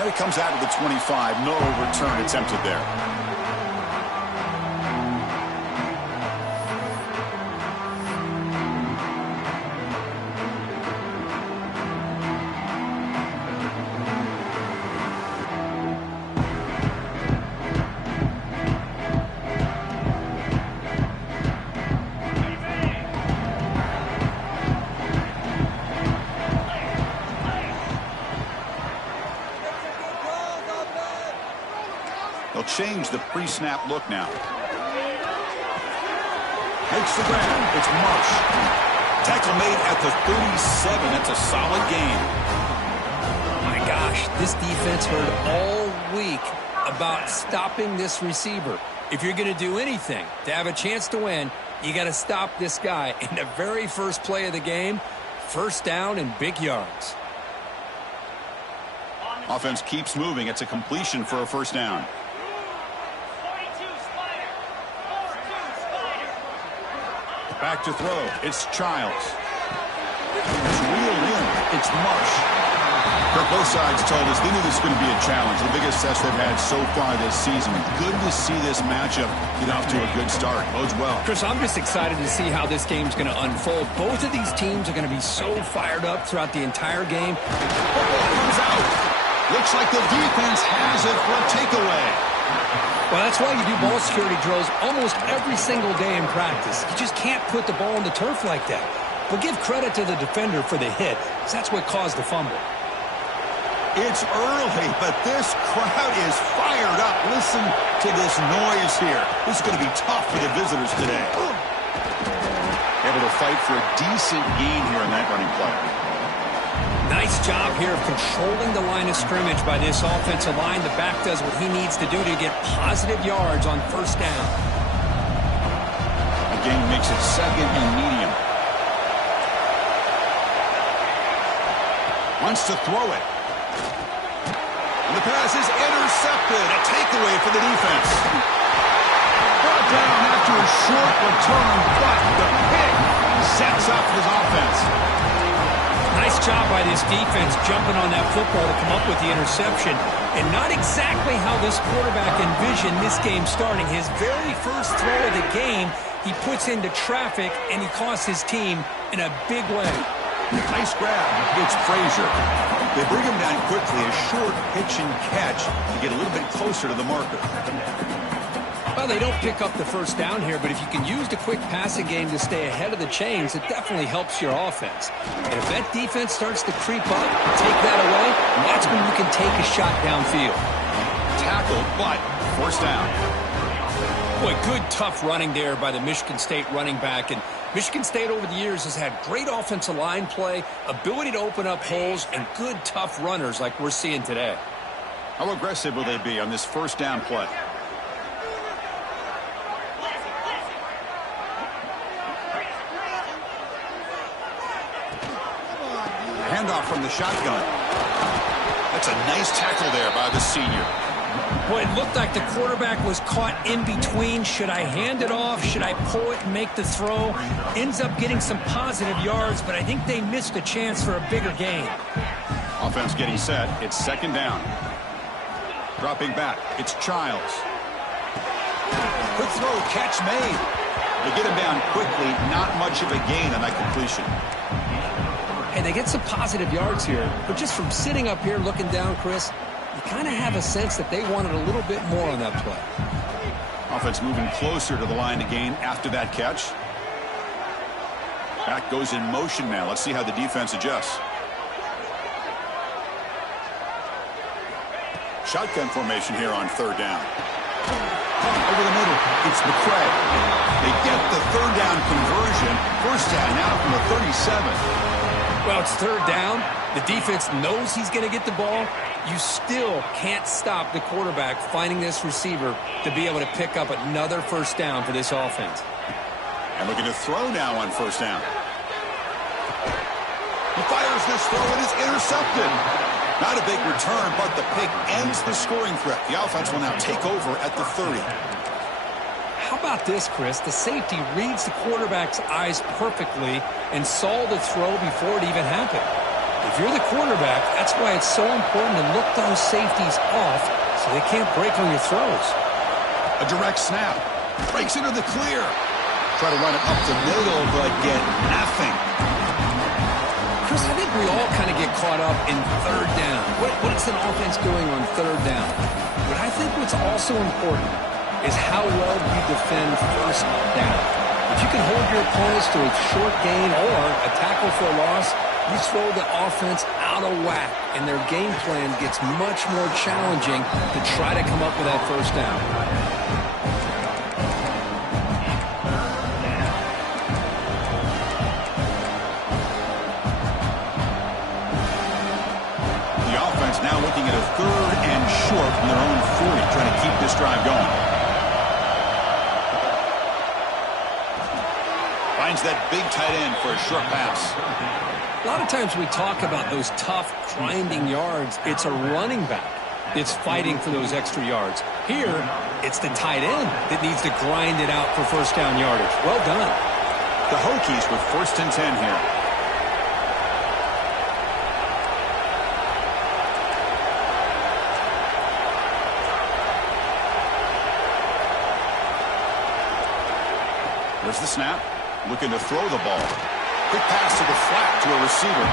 And it comes out of the 25. No return attempted there. They'll change the pre-snap look now. Makes the grab. It's Marsh. Tackle made at the 37. That's a solid gain. My gosh, this defense heard all week about stopping this receiver. If you're going to do anything to have a chance to win, you got to stop this guy. In the very first play of the game, first down and big yards. Offense keeps moving. It's a completion for a first down. Back to throw. It's Childs. It's reeled in. It's Marsh. Both sides told us they knew this was going to be a challenge. The biggest test they've had so far this season. Good to see this matchup get off to a good start. Bodes well. Chris, I'm just excited to see how this game's going to unfold. Both of these teams are going to be so fired up throughout the entire game. Football comes out. Looks like the defense has it for a takeaway. Well, that's why you do ball security drills almost every single day in practice. You just can't put the ball on the turf like that. But give credit to the defender for the hit, because that's what caused the fumble. It's early, but this crowd is fired up. Listen to this noise here. This is going to be tough for the visitors today. Able to fight for a decent gain here in that running play. Nice job here of controlling the line of scrimmage by this offensive line. The back does what he needs to do to get positive yards on first down. Again, makes it second and medium. Wants to throw it. And the pass is intercepted. A takeaway for the defense. Brought down after a short return, but the pick sets up his offense. Nice job by this defense jumping on that football to come up with the interception. And not exactly how this quarterback envisioned this game starting. His very first throw of the game, he puts into traffic, and he costs his team in a big way. Nice grab. It's Frazier. They bring him down quickly. A short pitch and catch to get a little bit closer to the marker. Well, they don't pick up the first down here, but if you can use the quick passing game to stay ahead of the chains, it definitely helps your offense. And if that defense starts to creep up, take that away, that's when you can take a shot downfield. Tackled, but first down. Boy, good tough running there by the Michigan State running back. And Michigan State over the years has had great offensive line play, ability to open up holes, and good tough runners like we're seeing today. How aggressive will they be on this first down play? Handoff from the shotgun. That's a nice tackle there by the senior. Boy, it looked like the quarterback was caught in between. Should I hand it off? Should I pull it and make the throw? Ends up getting some positive yards, but I think they missed a chance for a bigger gain. Offense getting set. It's second down. Dropping back. It's Childs. Quick throw. Catch made. They get him down quickly. Not much of a gain on that completion. Hey, they get some positive yards here, but just from sitting up here looking down, Chris, you kind of have a sense that they wanted a little bit more on that play. Offense moving closer to the line to gain after that catch. Back goes in motion now. Let's see how the defense adjusts. Shotgun formation here on third down. Over the middle, it's McCray. They get the third down conversion. First down now from the 37. Well, it's third down. The defense knows he's going to get the ball. You still can't stop the quarterback finding this receiver to be able to pick up another first down for this offense. And looking to throw now on first down. He fires this throw and is intercepted. Not a big return, but the pick ends the scoring threat. The offense will now take over at the 30. How about this, Chris? The safety reads the quarterback's eyes perfectly and saw the throw before it even happened. If you're the quarterback, that's why it's so important to look those safeties off so they can't break on your throws. A direct snap. Breaks into the clear. Try to run it up the middle, but get nothing. Chris, I think we all kind of get caught up in third down. What is an offense doing on third down? But I think what's also important is how well you defend first down. If you can hold your opponents to a short gain or a tackle for a loss, you throw the offense out of whack, and their game plan gets much more challenging to try to come up with that first down. The offense now looking at a 3rd and short from their own 40, trying to keep this drive going. Finds that big tight end for a short pass. A lot of times we talk about those tough, grinding yards. It's a running back that's fighting for those extra yards. Here, it's the tight end that needs to grind it out for first down yardage. Well done. The Hokies with 1st and 10 here. There's the snap. Looking to throw the ball. Quick pass to the flat to a receiver.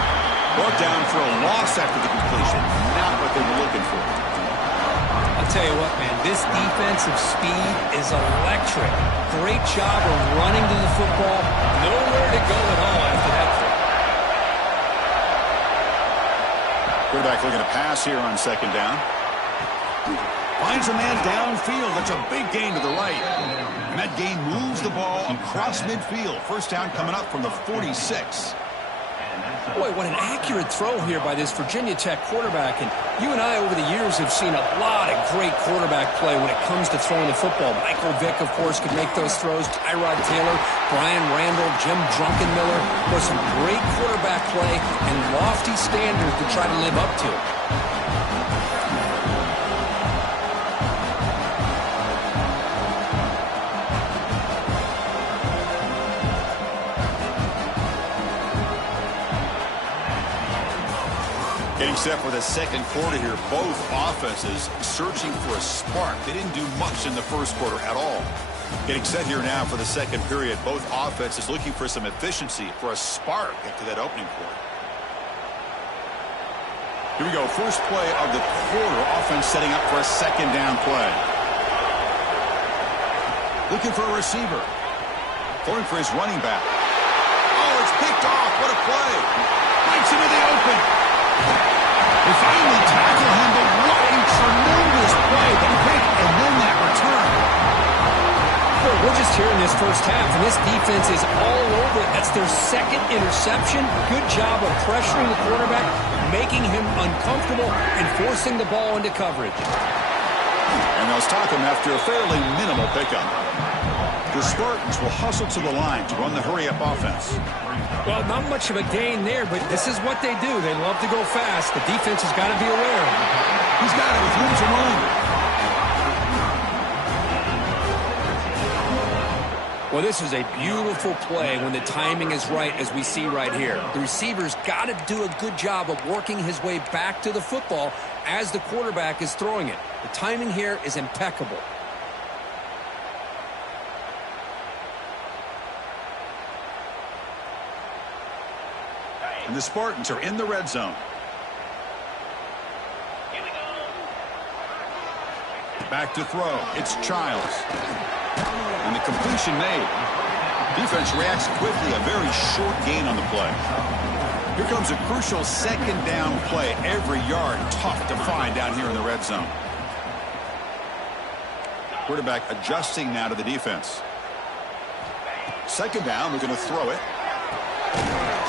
Brought down for a loss after the completion. Not what they were looking for. I'll tell you what, man, this defensive speed is electric. Great job of running to the football. Nowhere to go at all after that throw. Quarterback looking to pass here on 2nd down. Finds a man downfield. That's a big gain to the right. And that gain moves the ball across midfield. First down coming up from the 46. Boy, what an accurate throw here by this Virginia Tech quarterback. And you and I over the years have seen a lot of great quarterback play when it comes to throwing the football. Michael Vick, of course, could make those throws. Tyrod Taylor, Brian Randall, Jim Drunkenmiller. Boy, some great quarterback play and lofty standards to try to live up to. Getting set for the 2nd quarter here. Both offenses searching for a spark. They didn't do much in the 1st quarter at all. Getting set here now for the 2nd period. Both offenses looking for some efficiency, for a spark after that opening quarter. Here we go. First play of the quarter. Offense setting up for a 2nd down play. Looking for a receiver. Going for his running back. Oh, it's picked off. What a play. Bites into the open. They finally tackle him, but what a tremendous play. The pick and then that return. Well, we're just here in this first half, and this defense is all over it. That's their 2nd interception. Good job of pressuring the quarterback, making him uncomfortable, and forcing the ball into coverage. And they'll stop him after a fairly minimal pickup. The Spartans will hustle to the line to run the hurry-up offense. Well, not much of a gain there, but this is what they do. They love to go fast. The defense has got to be aware. He's got it with room to run. Well, this is a beautiful play when the timing is right, as we see right here. The receiver's got to do a good job of working his way back to the football as the quarterback is throwing it. The timing here is impeccable. And the Spartans are in the red zone. Back to throw. It's Childs. And the completion made. Defense reacts quickly. A very short gain on the play. Here comes a crucial 2nd down play. Every yard tough to find down here in the red zone. Quarterback adjusting now to the defense. 2nd down. We're going to throw it.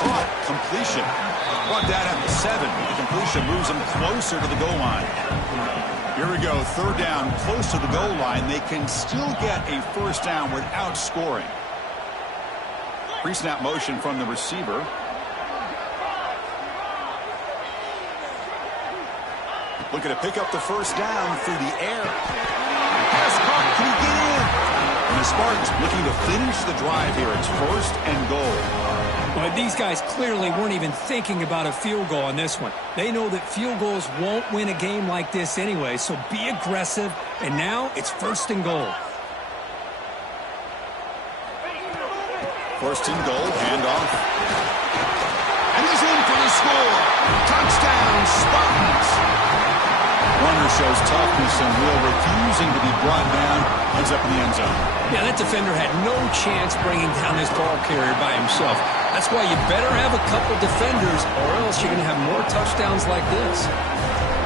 Caught. Completion. Brought down at the 7. The completion moves them closer to the goal line. Here we go. 3rd down, close to the goal line. They can still get a first down without scoring. Pre-snap motion from the receiver. Looking to pick up the first down through the air. Pass caught. Can he get in? And the Spartans looking to finish the drive here. It's 1st and goal. Well, these guys clearly weren't even thinking about a field goal on this one. They know that field goals won't win a game like this anyway, so be aggressive, and now it's 1st and goal. 1st and goal, handoff. And he's in for the score. Touchdown, Spartans. Runner shows toughness and will, refusing to be brought down. Ends up in the end zone. Yeah, that defender had no chance bringing down this ball carrier by himself. That's why you better have a couple defenders, or else you're going to have more touchdowns like this.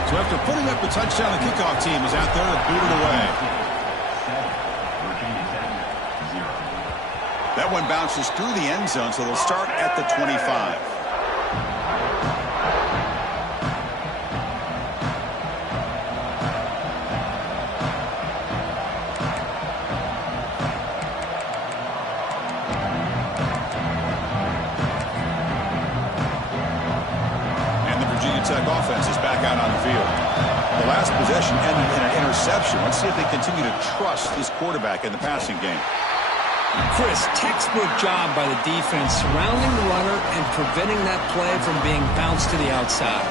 So after putting up the touchdown, the kickoff team is out there to boot it away. That one bounces through the end zone, so they'll start at the 25. Tech offense is back out on the field. The last possession ended in an interception. Let's see if they continue to trust this quarterback in the passing game. Chris, textbook job by the defense surrounding the runner and preventing that play from being bounced to the outside.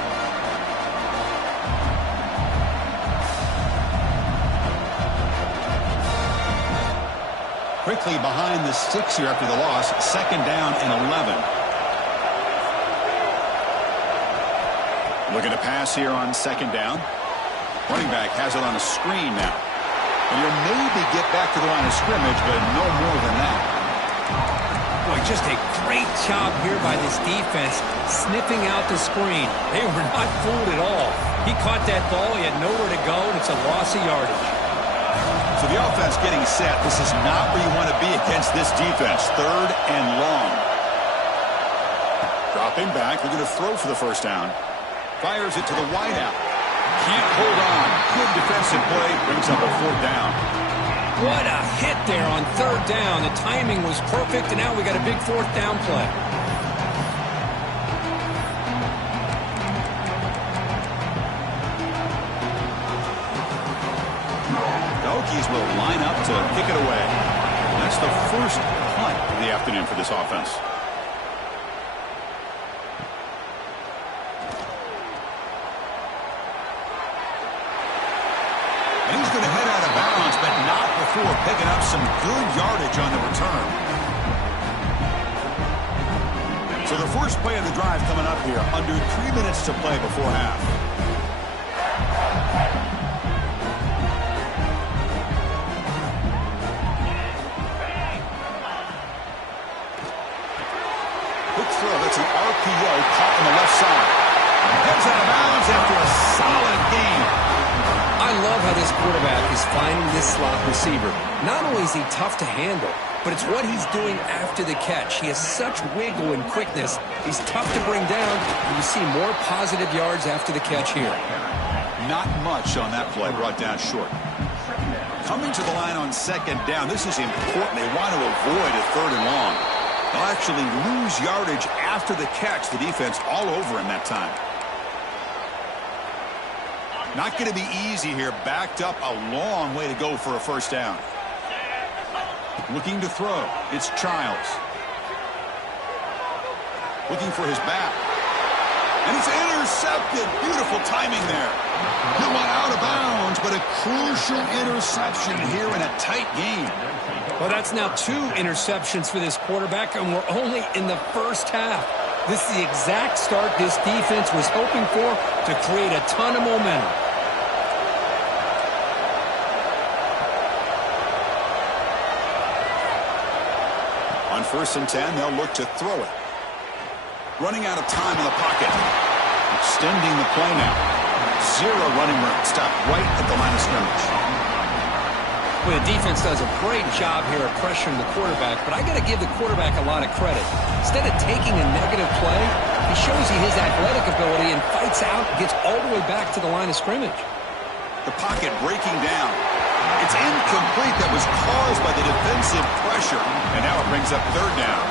Quickly behind the sticks here after the loss. 2nd down and 11. Looking to pass here on 2nd down. Running back has it on a screen now. And he'll maybe get back to the line of scrimmage, but no more than that. Boy, just a great job here by this defense, sniffing out the screen. They were not fooled at all. He caught that ball, he had nowhere to go, and it's a loss of yardage. So the offense getting set. This is not where you want to be against this defense. 3rd and long. Dropping back, looking to throw for the 1st down. Fires it to the wideout. Can't hold on. Good defensive play. Brings up a 4th down. What a hit there on 3rd down. The timing was perfect, and now we got a big 4th down play. The Hokies will line up to kick it away. That's the first punt of the afternoon for this offense. He's going to head out of bounds, but not before picking up some good yardage on the return. So the first play of the drive coming up here. Under 3 minutes to play before half. Quick throw. That's an RPO caught on the left side. Heads out of bounds after a solid game. I love how this quarterback is finding this slot receiver. Not only is he tough to handle, but it's what he's doing after the catch. He has such wiggle and quickness. He's tough to bring down, and you see more positive yards after the catch here. Not much on that play, brought down short. Coming to the line on 2nd down, this is important. They want to avoid a 3rd and long. They'll actually lose yardage after the catch. The defense all over him that time. Not going to be easy here. Backed up a long way to go for a 1st down. Looking to throw. It's Childs. Looking for his back. And it's intercepted. Beautiful timing there. He went out of bounds, but a crucial interception here in a tight game. Well, that's now 2 interceptions for this quarterback, and we're only in the 1st half. This is the exact start this defense was hoping for to create a ton of momentum. On 1st and 10, they'll look to throw it. Running out of time in the pocket. Extending the play now. 0 running room. Stopped right at the line of scrimmage. Well, the defense does a great job here of pressuring the quarterback, but I got to give the quarterback a lot of credit. Instead of taking a negative play, he shows you his athletic ability and fights out and gets all the way back to the line of scrimmage. The pocket breaking down. It's incomplete. That was caused by the defensive pressure. And now it brings up 3rd down.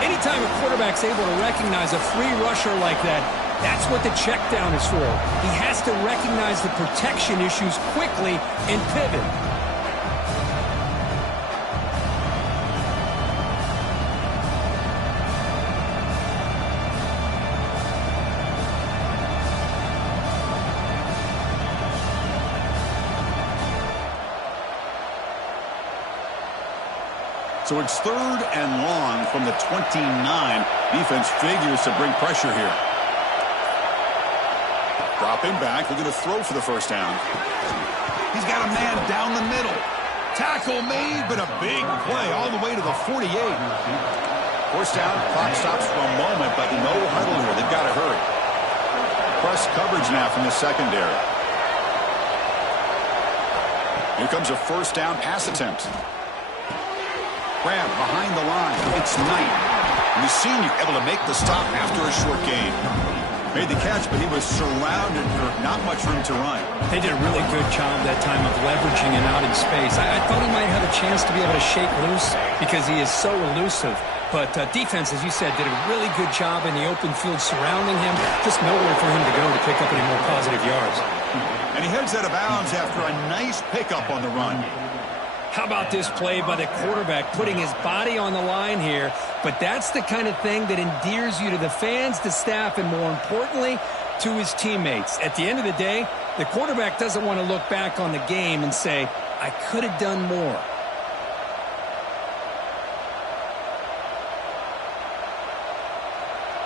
Anytime a quarterback's able to recognize a free rusher like that, that's what the check down is for. He has to recognize the protection issues quickly and pivot. So it's 3rd and long from the 29. Defense figures to bring pressure here. Dropping back. They're going to throw for the first down. He's got a man down the middle. Tackle made, but a big play all the way to the 48. First down. Clock stops for a moment, but no huddle here. They've got to hurry. Press coverage now from the secondary. Here comes a first down pass attempt. Grab behind the line. It's Knight. And the senior able to make the stop after a short gain. Made the catch, but he was surrounded for not much room to run. They did a really good job that time of leveraging him out in space. I thought he might have a chance to be able to shake loose because he is so elusive. But defense, as you said, did a really good job in the open field surrounding him. Just nowhere for him to go to pick up any more positive yards. And he heads out of bounds after a nice pickup on the run. How about this play by the quarterback, putting his body on the line here? But that's the kind of thing that endears you to the fans, the staff, and more importantly, to his teammates. At the end of the day, the quarterback doesn't want to look back on the game and say, I could have done more.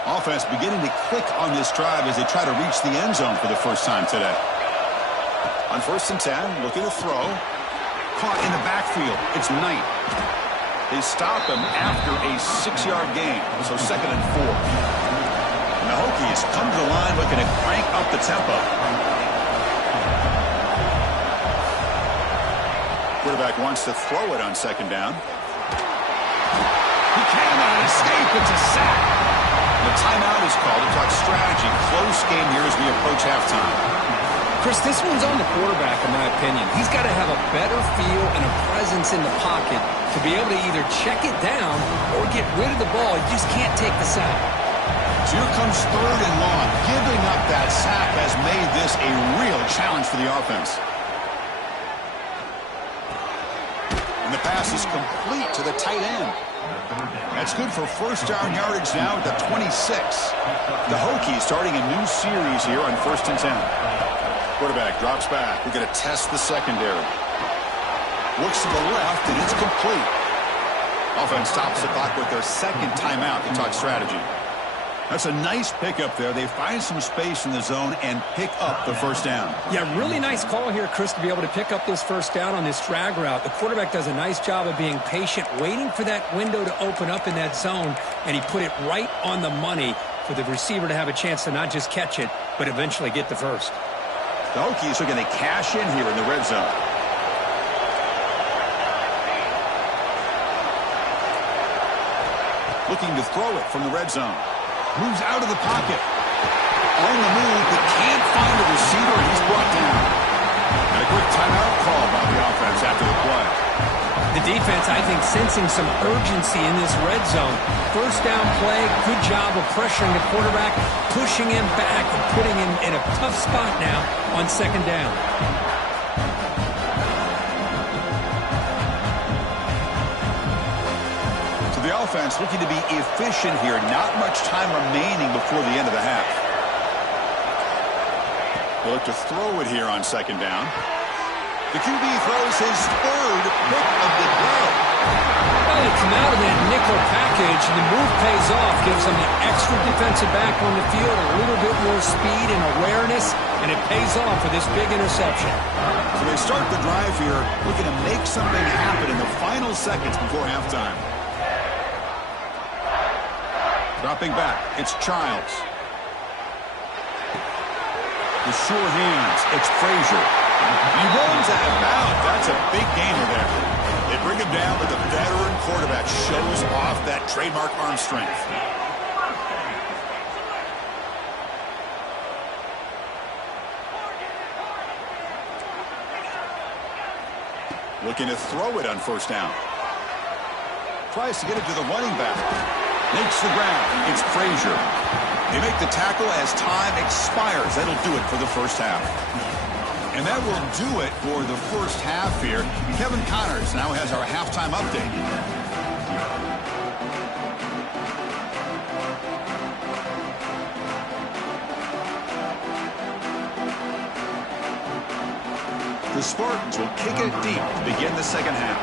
Offense beginning to click on this drive as they try to reach the end zone for the first time today. On 1st and 10, looking to throw. Caught in the backfield. It's Knight. They stop him after a 6-yard gain. So 2nd and 4. And the Hokies come to the line looking to crank up the tempo. Quarterback wants to throw it on 2nd down. He cannot escape. It's a sack. The timeout is called to talk strategy. Close game here as we approach halftime. Chris, this one's on the quarterback, in my opinion. He's got to have a better feel and a presence in the pocket to be able to either check it down or get rid of the ball. He just can't take the sack. So here comes 3rd and long. Giving up that sack has made this a real challenge for the offense. And the pass is complete to the tight end. That's good for first down yardage now at the 26. The Hokies starting a new series here on 1st and 10. Quarterback drops back. We're going to test the secondary. Looks to the left, and it's complete. Offense stops the clock with their 2nd timeout to talk strategy. That's a nice pickup there. They find some space in the zone and pick up the first down. Yeah, really nice call here, Chris, to be able to pick up this first down on this drag route. The quarterback does a nice job of being patient, waiting for that window to open up in that zone, and he put it right on the money for the receiver to have a chance to not just catch it, but eventually get the first. The Hokies are going to cash in here in the red zone. Looking to throw it from the red zone. Moves out of the pocket. On the move, but can't find a receiver, and he's brought down. And a quick timeout call by the offense after the play. The defense, I think, sensing some urgency in this red zone. First down play, good job of pressuring the quarterback, pushing him back and putting him in a tough spot now on 2nd down. So the offense looking to be efficient here. Not much time remaining before the end of the half. They look to throw it here on 2nd down. The QB throws his 3rd pick of the day. Well, they come out of that nickel package, and the move pays off, gives them the extra defensive back on the field, a little bit more speed and awareness, and it pays off for this big interception. So they start the drive here, looking to make something happen in the final seconds before halftime. Dropping back, it's Childs. The sure hands, it's Frazier. He runs out of bounds. That's a big gainer there. They bring him down, but the veteran quarterback shows off that trademark arm strength. Looking to throw it on 1st down. Tries to get it to the running back. Makes the ground. It's Frazier. They make the tackle as time expires. That'll do it for the first half. And that will do it for the first half here. Kevin Connors now has our halftime update. The Spartans will kick it deep to begin the second half.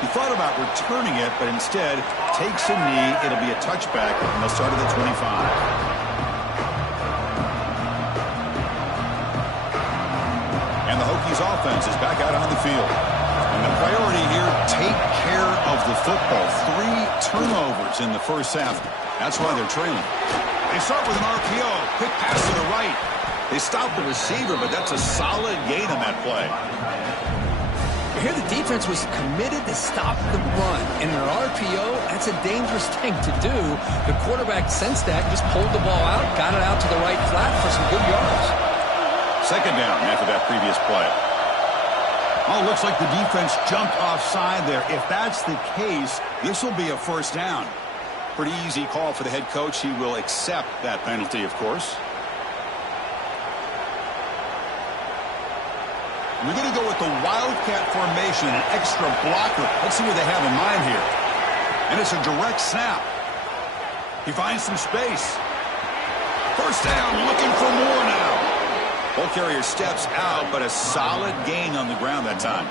He thought about returning it, but instead takes a knee. It'll be a touchback, and they'll start at the 25. And the Hokies offense is back out on the field. And the priority here, take care of the football. 3 turnovers in the first half. That's why they're trailing. They start with an RPO. Quick pass to the right. They stop the receiver, but that's a solid gain on that play. Here the defense was committed to stop the run. In an RPO, that's a dangerous thing to do. The quarterback sensed that, just pulled the ball out, got it out to the right flat for some good yards. Second down after that previous play. Oh, looks like the defense jumped offside there. If that's the case, this will be a first down. Pretty easy call for the head coach. He will accept that penalty, of course. We're going to go with the Wildcat formation, an extra blocker. Let's see what they have in mind here. And it's a direct snap. He finds some space. First down, looking for more now. Ball carrier steps out, but a solid gain on the ground that time.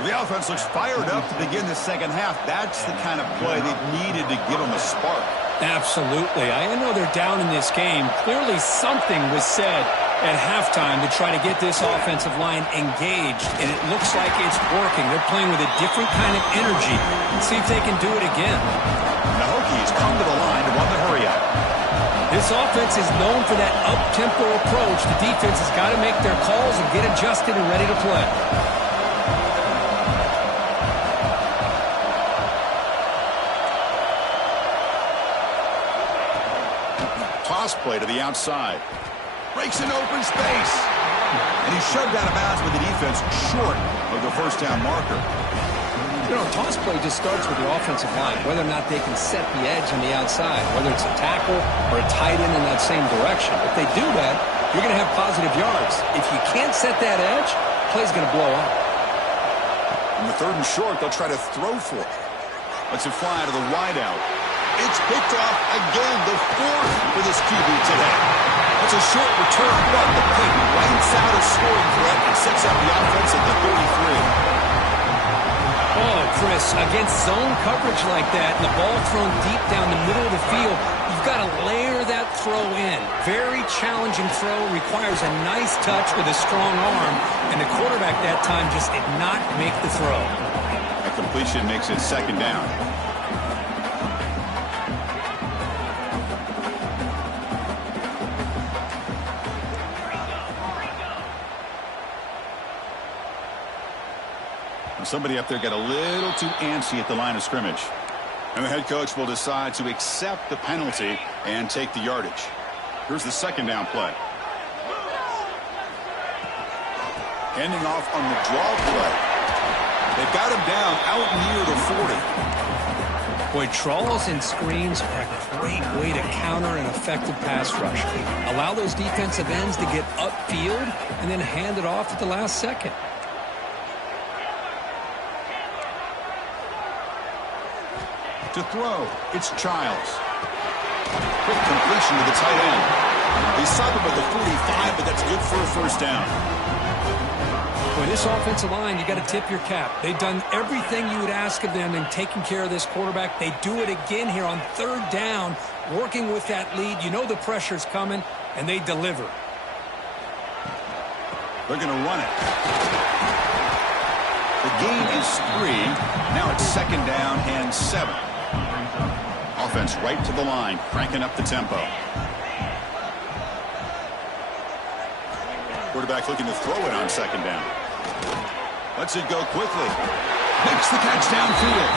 Well, the offense looks fired up to begin the second half. That's the kind of play they needed to give them a spark. Absolutely. I know they're down in this game. Clearly something was said at halftime to try to get this offensive line engaged, and it looks like it's working. They're playing with a different kind of energy. Let's see if they can do it again. The Hokies come to the line to run the hurry-up. This offense is known for that up-tempo approach. The defense has got to make their calls and get adjusted and ready to play. Toss play to the outside. Breaks an open space. And he's shoved out of bounds with the defense short of the first down marker. You know, toss play just starts with the offensive line, whether or not they can set the edge on the outside, whether it's a tackle or a tight end in that same direction. If they do that, you're going to have positive yards. If you can't set that edge, play's going to blow up. On the 3rd and short, they'll try to throw for it. Lets it fly to the wideout. It's picked off again, the 4th for this QB today. That's a short return, but the pick rights out a scoring threat and sets up the offense at the 33. Oh, Chris, against zone coverage like that, and the ball thrown deep down the middle of the field, you've got to layer that throw in. Very challenging throw, requires a nice touch with a strong arm, and the quarterback that time just did not make the throw. That completion makes it second down. Somebody up there got a little too antsy at the line of scrimmage. And the head coach will decide to accept the penalty and take the yardage. Here's the second down play. Handing off on the draw play. They've got him down out near the 40. Boy, trawls and screens are a great way to counter an effective pass rush. Allow those defensive ends to get upfield and then hand it off at the last second. To throw, it's Childs. Quick completion to the tight end. They stop him at the 45, but that's good for a first down. Boy, this offensive line, you got to tip your cap. They've done everything you would ask of them in taking care of this quarterback. They do it again here on 3rd down, working with that lead. You know the pressure's coming, and they deliver. They're going to run it. The gain is 3. Now it's 2nd down and 7. Offense right to the line, cranking up the tempo. Quarterback looking to throw it on 2nd down. Lets it go quickly. Makes the catch downfield.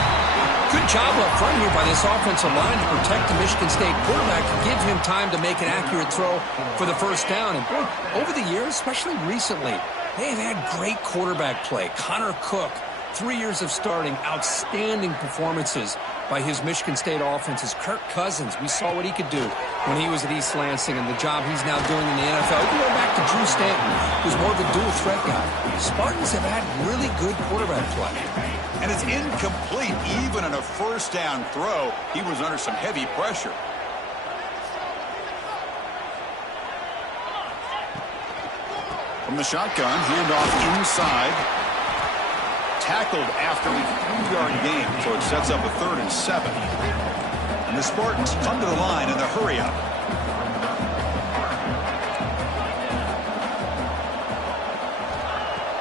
Good job up front here by this offensive line to protect the Michigan State quarterback and give him time to make an accurate throw for the first down. And boy, over the years, especially recently, they've had great quarterback play. Connor Cook, 3 years of starting, outstanding performances by his Michigan State offenses. Kirk Cousins, we saw what he could do when he was at East Lansing and the job he's now doing in the NFL. You go back to Drew Stanton, who's more of a dual threat guy. Spartans have had really good quarterback play. And it's incomplete. Even on a first down throw, he was under some heavy pressure. From the shotgun, handoff inside. tackled after a 3-yard gain, so it sets up a 3rd and 7. And the Spartans come to the line in the hurry-up.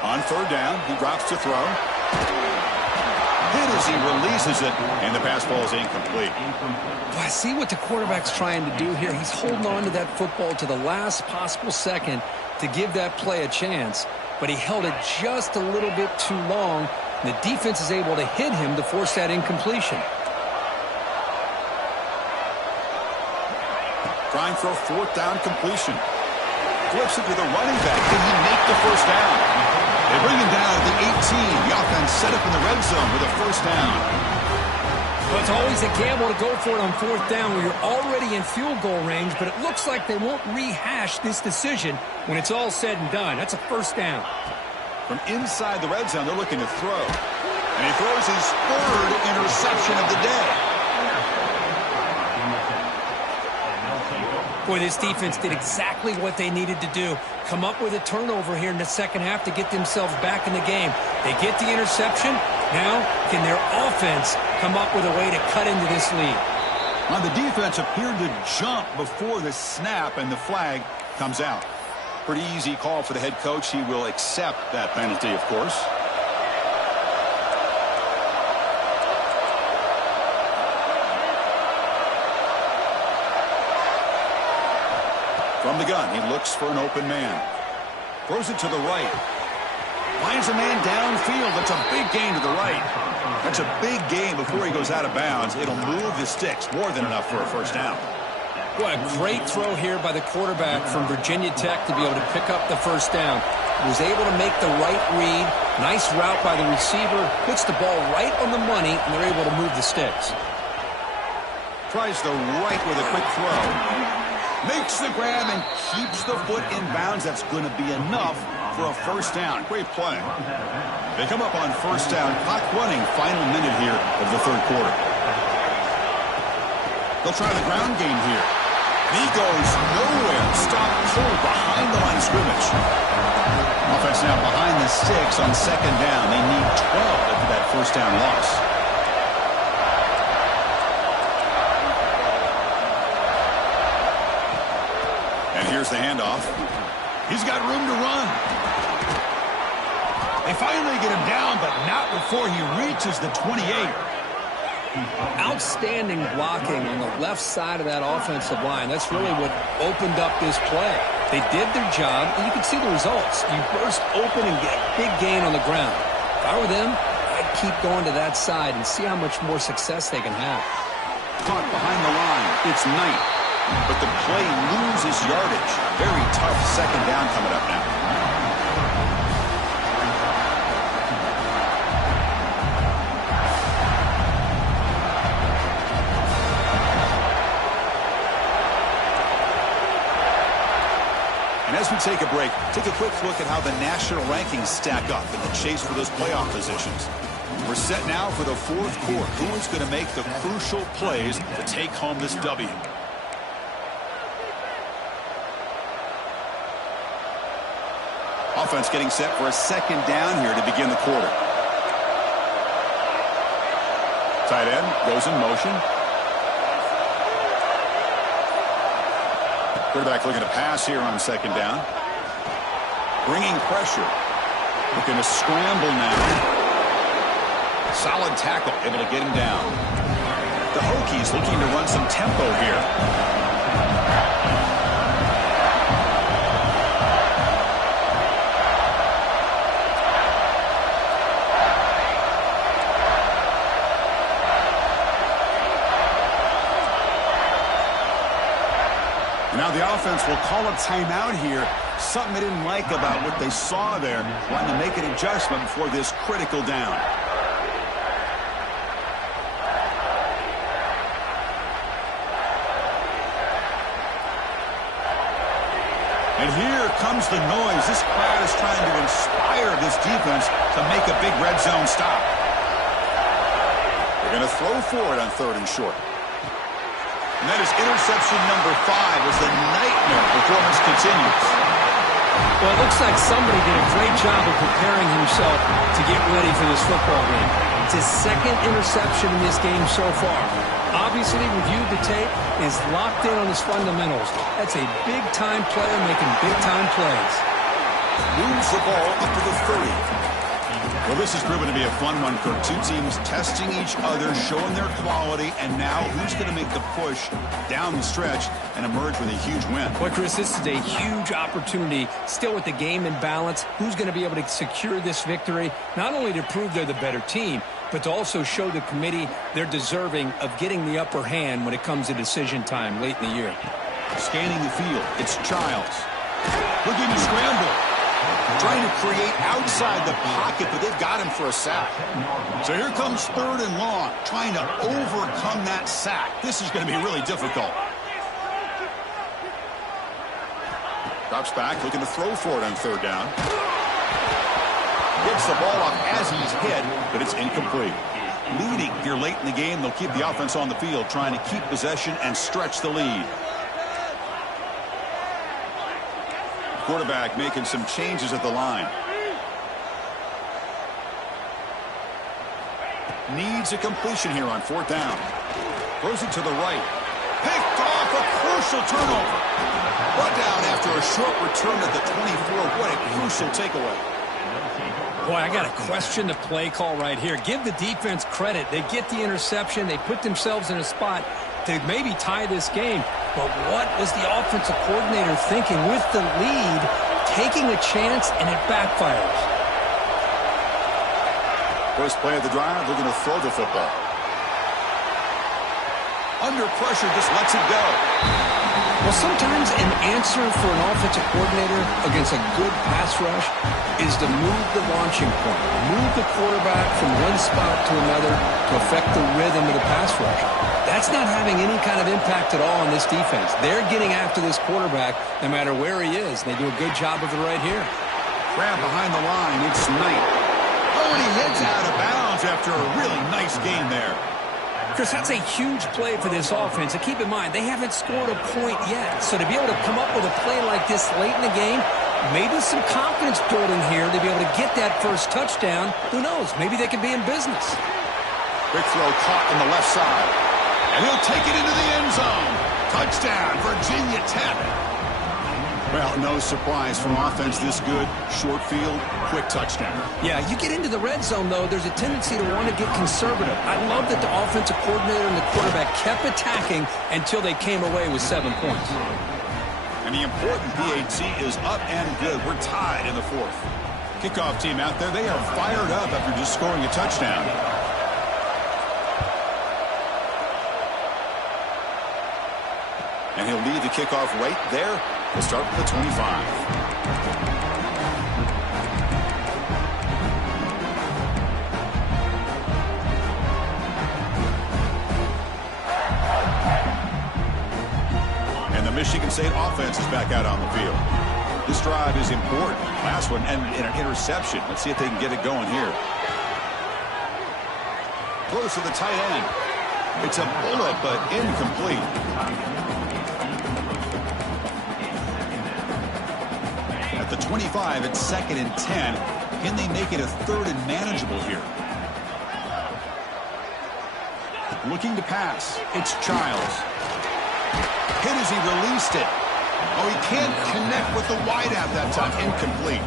On 3rd down, he drops to throw. Hit as he releases it, and the pass ball is incomplete. Well, I see what the quarterback's trying to do here. He's holding on to that football to the last possible second to give that play a chance, but he held it just a little bit too long, and the defense is able to hit him to force that incompletion. Trying for a 4th down completion. Flips it to the running back. Can he make the 1st down? They bring him down at the 18. The offense set up in the red zone with a 1st down. Well, it's always a gamble to go for it on 4th down where you're already in field goal range, but it looks like they won't rehash this decision when it's all said and done. That's a 1st down. From inside the red zone, they're looking to throw. And he throws his 3rd interception of the day. Boy, this defense did exactly what they needed to do. Come up with a turnover here in the second half to get themselves back in the game. They get the interception. Now, can their offense come up with a way to cut into this lead? On the defense appeared to jump before the snap, and the flag comes out. Pretty easy call for the head coach. He will accept that penalty, of course. From the gun, he looks for an open man. Throws it to the right. Finds a man downfield. That's a big gain to the right. That's a big gain before he goes out of bounds. It'll move the sticks. More than enough for a 1st down. What a great throw here by the quarterback from Virginia Tech to be able to pick up the 1st down. Was able to make the right read. Nice route by the receiver. Puts the ball right on the money, and they're able to move the sticks. Tries the right with a quick throw. Makes the grab and keeps the foot in bounds. That's going to be enough for a 1st down. Great play. They come up on 1st down. Clock running. Final minute here of the 3rd quarter. They'll try the ground game here. He goes nowhere. Stop cold behind the line of scrimmage. Offense now behind the 6 on 2nd down. They need 12 after that 1st down loss. And here's the handoff. He's got room to run. They finally get him down, but not before he reaches the 28. Outstanding blocking on the left side of that offensive line. That's really what opened up this play. They did their job, and you can see the results. You burst open and get a big gain on the ground. If I were them, I'd keep going to that side and see how much more success they can have. Caught behind the line. It's Knight. But the play loses yardage. Very tough 2nd down coming up now. And as we take a break, take a quick look at how the national rankings stack up in the chase for those playoff positions. We're set now for the 4th quarter. Who is going to make the crucial plays to take home this W? Offense getting set for a 2nd down here to begin the quarter. Tight end goes in motion. Quarterback looking to pass here on 2nd down. Bringing pressure. Looking to scramble now. Solid tackle, able to get him down. The Hokies looking to run some tempo here. Now the offense will call a timeout here. Something they didn't like about what they saw there. Wanting to make an adjustment before this critical down. And here comes the noise. This crowd is trying to inspire this defense to make a big red zone stop. They're going to throw for it on 3rd and short. And that is interception number 5 as the nightmare performance continues. Well, it looks like somebody did a great job of preparing himself to get ready for this football game. It's his second interception in this game so far. Obviously reviewed the tape, is locked in on his fundamentals. That's a big-time player making big-time plays. Moves the ball up to the 30. Well, this has proven to be a fun one for two teams testing each other, showing their quality, and now who's going to make the push down the stretch and emerge with a huge win. Well, Chris, this is a huge opportunity, still with the game in balance. Who's going to be able to secure this victory, not only to prove they're the better team, but to also show the committee they're deserving of getting the upper hand when it comes to decision time late in the year. Scanning the field, it's Childs. Looking to scramble. Trying to create outside the pocket, but they've got him for a sack. So here comes 3rd and long, trying to overcome that sack. This is going to be really difficult. Drops back, looking to throw for it on 3rd down. Gets the ball off as he's hit, but it's incomplete. Leading here late in the game, they'll keep the offense on the field, trying to keep possession and stretch the lead. Quarterback making some changes at the line. Needs a completion here on 4th down. Throws it to the right. Picked off, a crucial turnover. Brought down after a short return at the 24. What a crucial takeaway. Boy, I got to question the play call right here. Give the defense credit. They get the interception. They put themselves in a spot to maybe tie this game. But what was the offensive coordinator thinking with the lead, taking a chance, and it backfires? First play of the drive, looking to throw the football. Under pressure, just lets it go. Well, sometimes an answer for an offensive coordinator against a good pass rush is to move the launching point, move the quarterback from one spot to another to affect the rhythm of the pass rush. That's not having any kind of impact at all on this defense. They're getting after this quarterback no matter where he is. They do a good job of it right here. Grab behind the line. It's Knight. Oh, and he heads out of bounds after a really nice game there. Chris, that's a huge play for this offense. And keep in mind, they haven't scored a point yet. So to be able to come up with a play like this late in the game, maybe some confidence building here to be able to get that first touchdown. Who knows? Maybe they could be in business. Big throw caught on the left side. And he'll take it into the end zone. Touchdown, Virginia Tech. Well, no surprise from offense this good. Short field, quick touchdown. Yeah, you get into the red zone, though, there's a tendency to want to get conservative. I love that the offensive coordinator and the quarterback kept attacking until they came away with 7 points. And the important PAT is up and good. We're tied in the 4th. Kickoff team out there, they are fired up after just scoring a touchdown. And he'll lead the kickoff right there. We'll start with the 25. And the Michigan State offense is back out on the field. This drive is important. Last one and an interception. Let's see if they can get it going here. Throws to the tight end. It's a bullet, but incomplete. At the 25, it's 2nd and 10. Can they make it a 3rd and manageable here? Looking to pass. It's Childs. Hit as he released it. Oh, he can't connect with the wideout that time. Incomplete.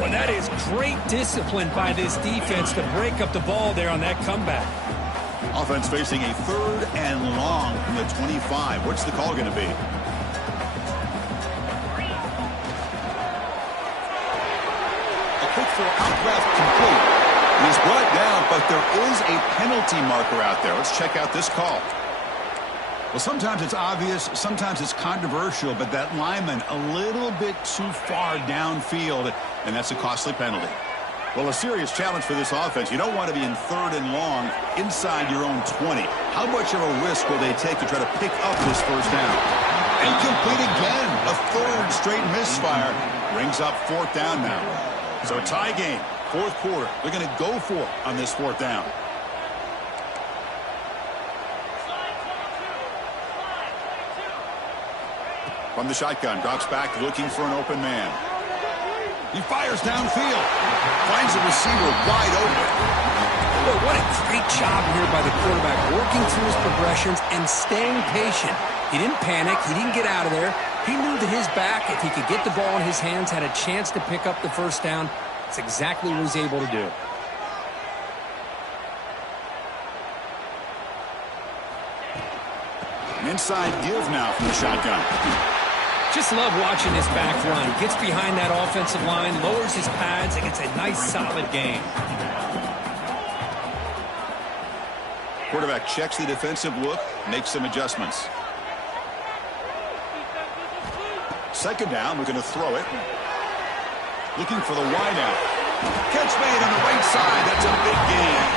Well, that is great discipline by this defense to break up the ball there on that comeback. Offense facing a 3rd and long from the 25. What's the call going to be? A quick throw out left, complete. He's brought down, but there is a penalty marker out there. Let's check out this call. Well, sometimes it's obvious, sometimes it's controversial, but that lineman a little bit too far downfield, and that's a costly penalty. Well, a serious challenge for this offense. You don't want to be in 3rd and long inside your own 20. How much of a risk will they take to try to pick up this first down? Incomplete again. A 3rd straight misfire. Brings up 4th down now. So a tie game, 4th quarter. They're going to go for it on this 4th down. From the shotgun, drops back looking for an open man. He fires downfield. Finds a receiver wide open. Boy, what a great job here by the quarterback, working through his progressions and staying patient. He didn't panic. He didn't get out of there. He knew that his back, if he could get the ball in his hands, had a chance to pick up the first down. That's exactly what he was able to do. An inside give now from the shotgun. Just love watching this back run. He gets behind that offensive line, lowers his pads, and gets a nice, solid gain. Quarterback checks the defensive look, makes some adjustments. Second down, we're going to throw it. Looking for the wideout. Catch made on the right side. That's a big gain.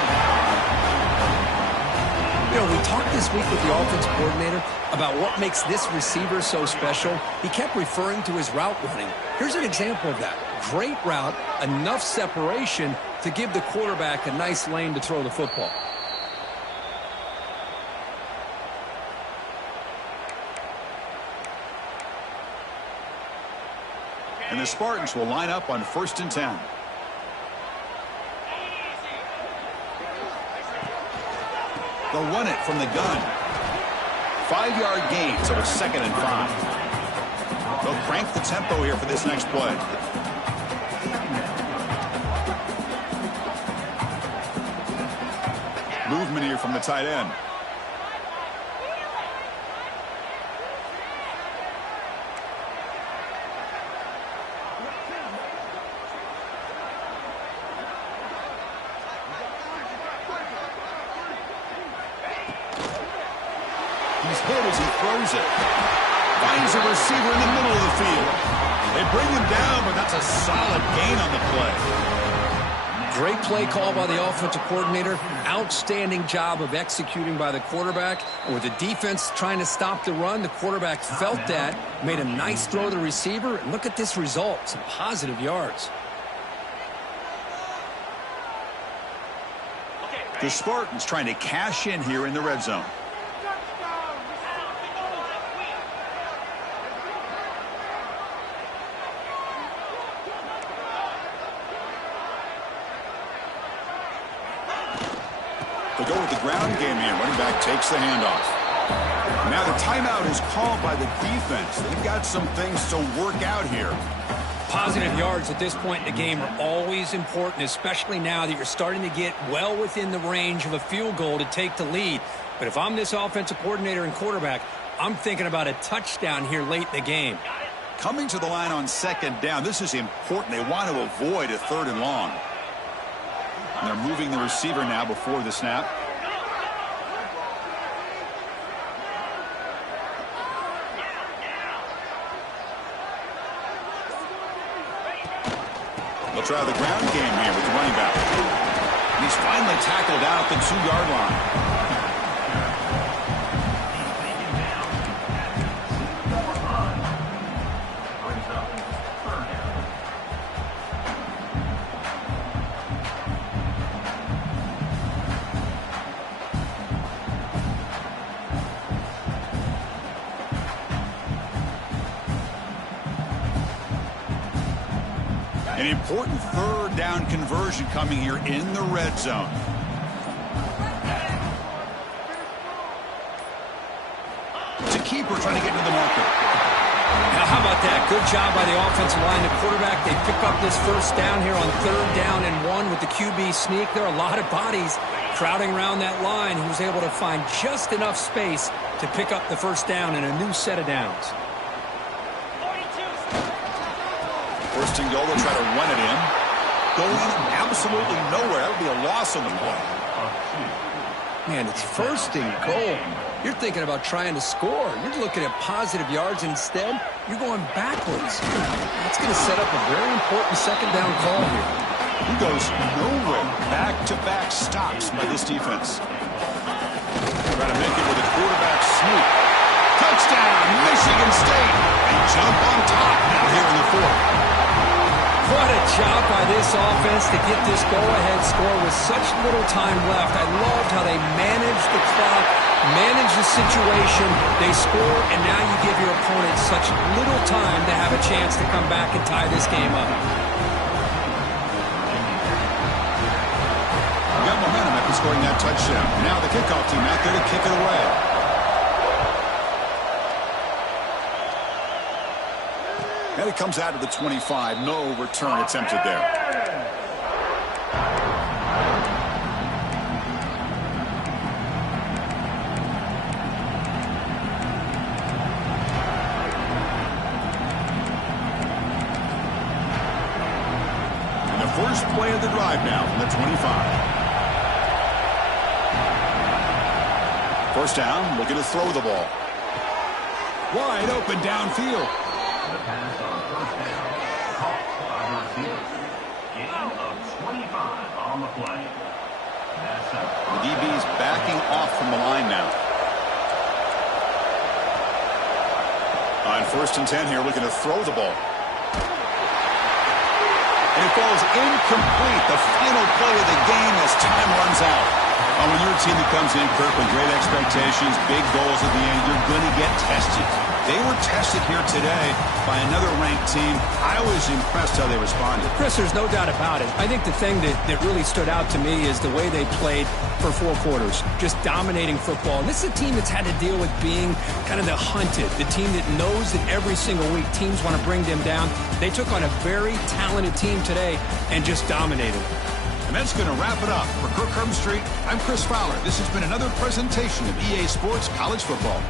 You know, we talked this week with the offensive coordinator about what makes this receiver so special. He kept referring to his route running. Here's an example of that. Great route, enough separation to give the quarterback a nice lane to throw the football. And the Spartans will line up on 1st and 10. They'll run it from the gun. 5-yard gain, so it's 2nd and 5. They'll crank the tempo here for this next play. Movement here from the tight end. He's hit as he throws it. Finds a receiver in the middle of the field. They bring him down, but that's a solid gain on the play. Great play call by the offensive coordinator. Outstanding job of executing by the quarterback. And with the defense trying to stop the run, the quarterback felt that, made a nice throw to the receiver. And look at this result, some positive yards. The Spartans trying to cash in here in the red zone. They go with the ground game here. Running back takes the handoff. Now the timeout is called by the defense. They've got some things to work out here. Positive yards at this point in the game are always important, especially now that you're starting to get well within the range of a field goal to take the lead. But if I'm this offensive coordinator and quarterback, I'm thinking about a touchdown here late in the game. Coming to the line on 2nd down, this is important. They want to avoid a 3rd and long. And they're moving the receiver now before the snap. They'll try the ground game here with the running back. And he's finally tackled out at the 2-yard line. An important 3rd down conversion coming here in the red zone. It's a keeper trying to get into the marker. Now, how about that? Good job by the offensive line. The quarterback, they pick up this first down here on 3rd down and 1 with the QB sneak. There are a lot of bodies crowding around that line. He was able to find just enough space to pick up the first down in a new set of downs. 1st and goal, they'll try to run it in. Going absolutely nowhere. That would be a loss on the play. Man, it's 1st and goal. You're thinking about trying to score. You're looking at positive yards, and instead, you're going backwards. That's going to set up a very important 2nd down call here. He goes nowhere. Back-to-back stops by this defense. Try to make it with a quarterback sneak. Touchdown, Michigan State. They jump on top now here in the 4th. What a job by this offense to get this go-ahead score with such little time left. I loved how they managed the clock, managed the situation. They score, and now you give your opponent such little time to have a chance to come back and tie this game up. in scoring that touchdown. Now the kickoff team out there to kick it away. And it comes out of the 25. No return attempted there. First play of the drive now from the 25. First down, looking to throw the ball. Wide open downfield. The pass on first down, caught by the receiver. Gain of 25 on the play. That's up. The DB's backing off from the line now. On first and 10 here, looking to throw the ball. And it falls incomplete. The final play of the game as time runs out. When you're a team that comes in, Kirk, with great expectations, big goals at the end, you're going to get tested. They were tested here today by another ranked team. I was impressed how they responded. Chris, there's no doubt about it. I think the thing that really stood out to me is the way they played for 4 quarters, just dominating football. And this is a team that's had to deal with being kind of the hunted, the team that knows that every single week teams want to bring them down. They took on a very talented team today and just dominated. And that's going to wrap it up. For Kirk Herbstreit, I'm Chris Fowler. This has been another presentation of EA Sports College Football.